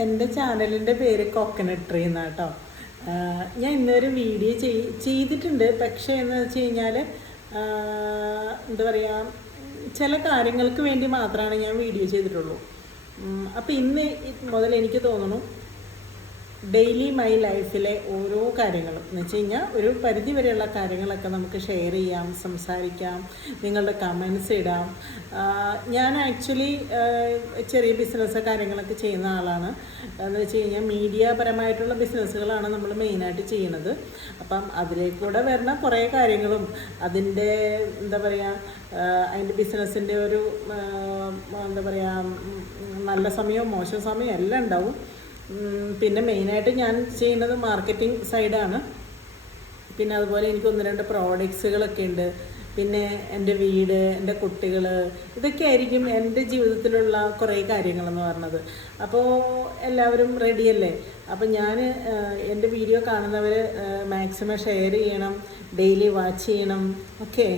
എൻ്റെ ചാനലിൻ്റെ പേര് കോക്കനട്ട് ട്രീ എന്നാണ് കേട്ടോ. ഞാൻ ഇന്നൊരു വീഡിയോ ചെയ്തിട്ടുണ്ട്. പക്ഷേ എന്ന് വെച്ച് കഴിഞ്ഞാൽ എന്താ പറയുക, ചില കാര്യങ്ങൾക്ക് വേണ്ടി മാത്രമാണ് ഞാൻ വീഡിയോ ചെയ്തിട്ടുള്ളൂ. അപ്പോൾ ഇന്ന് മുതൽ എനിക്ക് തോന്നുന്നു ഡെയിലി മൈ ലൈഫിലെ ഓരോ കാര്യങ്ങളും എന്ന് വെച്ച് കഴിഞ്ഞാൽ ഒരു പരിധി വരെയുള്ള കാര്യങ്ങളൊക്കെ നമുക്ക് ഷെയർ ചെയ്യാം, സംസാരിക്കാം, നിങ്ങളുടെ കമൻസ് ഇടാം. ഞാൻ ആക്ച്വലി ചെറിയ ബിസിനസ് കാര്യങ്ങളൊക്കെ ചെയ്യുന്ന ആളാണ്. എന്ന് വെച്ച് കഴിഞ്ഞാൽ മീഡിയ പരമായിട്ടുള്ള ബിസിനസ്സുകളാണ് നമ്മൾ മെയിനായിട്ട് ചെയ്യുന്നത്. അപ്പം അതിലേക്കൂടെ വരുന്ന കുറേ കാര്യങ്ങളും അതിൻ്റെ എന്താ പറയുക, അതിൻ്റെ ബിസിനസ്സിൻ്റെ ഒരു എന്താ പറയുക, നല്ല സമയവും മോശം സമയവും എല്ലാം ഉണ്ടാവും. പിന്നെ മെയിനായിട്ട് ഞാൻ ചെയ്യുന്നത് മാർക്കറ്റിംഗ് സൈഡാണ്. പിന്നെ അതുപോലെ എനിക്ക് 1-2 പ്രോഡക്ട്സുകളൊക്കെ ഉണ്ട്. പിന്നെ എൻ്റെ വീട്, എൻ്റെ കുട്ടികൾ, ഇതൊക്കെ ആയിരിക്കും എൻ്റെ ജീവിതത്തിലുള്ള കുറേ കാര്യങ്ങളെന്ന് പറഞ്ഞത്. അപ്പോൾ എല്ലാവരും റെഡിയല്ലേ? അപ്പം ഞാൻ എൻ്റെ വീഡിയോ കാണുന്നവർ മാക്സിമം ഷെയർ ചെയ്യണം, ഡെയിലി വാച്ച് ചെയ്യണം. ഓക്കെ.